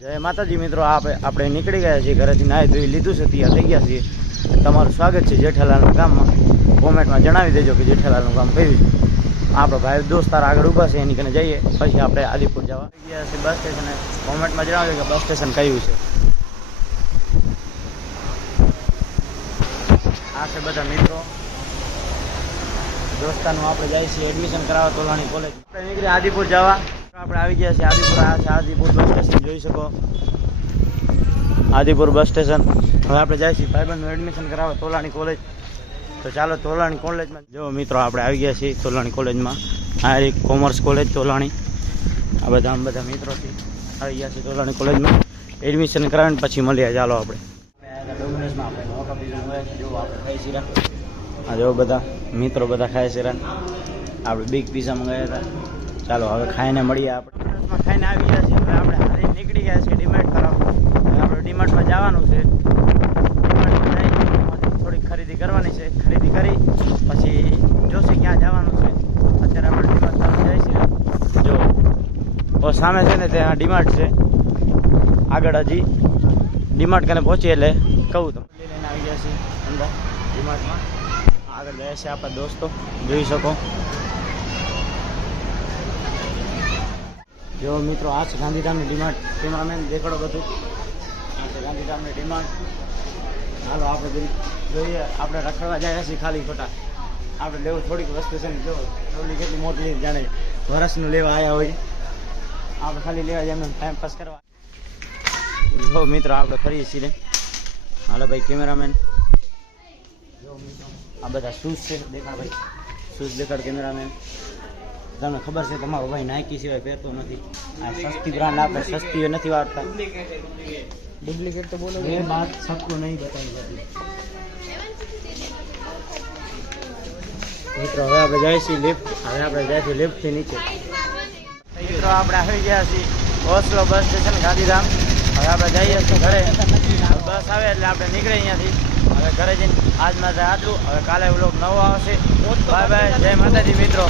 જય માતાજી મિત્રો, આપણે નીકળી ગયા છીએ ઘરેથી, નાહી ધોઈ લીધું છે, તૈયાર થઈ ગયા છીએ. તમારું સ્વાગત છે જેઠાલાલના ગામમાં. કોમેન્ટમાં જણાવી દેજો કે જેઠાલાલનું ગામ કયું છે. આપણો ભાઈ દોસ્તાર આગળ ઊભા છે, એની કને જઈએ, પછી આપણે આદિપુર જવા ગયા છીએ બસ સ્ટેશને. કોમેન્ટમાં જણાવજો કે બસ સ્ટેશન કયું છે. આ છે બધા મિત્રો દોસ્તારનું. આપણે જઈએ છીએ એડમિશન કરાવવા તોલાણી કોલેજ. આપણે નીકળી આદિપુર જવા. આપણે આવી ગયા છીએ આદિપુર. આ છે આદિપુર બસ સ્ટેશન, જોઈ શકો આદિપુર બસ સ્ટેશન. હવે આપણે જઈએ છીએ ભાઈબંધનું એડમિશન કરાવવા તોલાણી કોલેજ. તો ચાલો તોલાણી કોલેજમાં. જો મિત્રો આપણે આવી ગયા છીએ તોલાણી કોલેજમાં. આ એક કોમર્સ કોલેજ તોલાણી. આ બધા મિત્રોથી આવી ગયા છીએ તોલાણી કોલેજમાં એડમિશન કરાવીને પછી મળીએ. ચાલો આપણે ડોમિનોઝમાં આપણે મોકા પીઝા મળે. જો આપણે ખાઈ છીએ. આ જો બધા મિત્રો બધા ખાય છે. આપણે બિગ પીઝા મંગાવ્યા હતા. ચાલો હવે ખાઈને મળીએ. આપણે ખાઈને આવી ગયા છીએ. હવે આપણે હારી નીકળી ગયા છીએ ડીમાર્ટ તરફ. હવે આપણે ડીમાર્ટમાં જવાનું છે. થોડીક ખરીદી કરવાની છે. ખરીદી કરી પછી જોશે ક્યાં જવાનું છે. અત્યારે આપણે ડીમાર્ટ તરફ જઈએ છીએ. જો સામે છે ને ત્યાં ડીમાર્ટ છે. આગળ હજી ડીમાર્ટ કને પહોંચીએ એટલે કહું તો લઈને આવી ગયા છીએ અંદર ડીમાર્ટમાં. આગળ જાય છે આપણા દોસ્તો, જોઈ શકો. જો મિત્રો આ છે ગાંધીધામની ડિમાન્ડ. કેમેરામેન દેખાડો બધું. આ છે ગાંધીધામની ડિમાન્ડ. હાલો આપણે જોઈએ. આપણે રખડવા જાય છીએ ખાલી ખોટા. આપણે લેવું થોડીક વસ્તુ છે ને. જો ડોલી કેટલી મોટી જાણે વરસનું લેવા આવ્યા હોય. આપણે ખાલી લેવા જાય એમને ટાઈમ પાસ કરવા. જો મિત્રો આપણે ફરીએ છીએ. હાલો ભાઈ કેમેરામેન. જો મિત્રો આ બધા શૂઝ છે, દેખાડ ભાઈ. શૂઝ દેખાડ કેમેરામેન. તમને ખબર છે તમારો ભાઈ નાઇકી સિવાય પહેરતો નથી. આ સસ્તી બ્રાન્ડ આપણે સસ્તી નથી વાળતા. ડુપ્લિકેટ તો બોલો એ બાત સબકો નહીં બતાવી જતી. મિત્રો હવે આપણે જઈએ છીએ લિફ્ટ. હવે આપણે જઈએ છીએ લિફ્ટથી નીચે. મિત્રો આપણે આવી ગયા છીએ ઓસ્લો બસ સ્ટેશન ગાંધીધામ. હવે આપણે જઈએ છીએ ઘરે. બસ આવે એટલે આપણે નીકળીએ અહીંયાથી. હવે ઘરે જઈને આજ માટે આટલું. હવે કાલે વ્લોગ નવો આવશે. બાય બાય, જય માતાજી મિત્રો.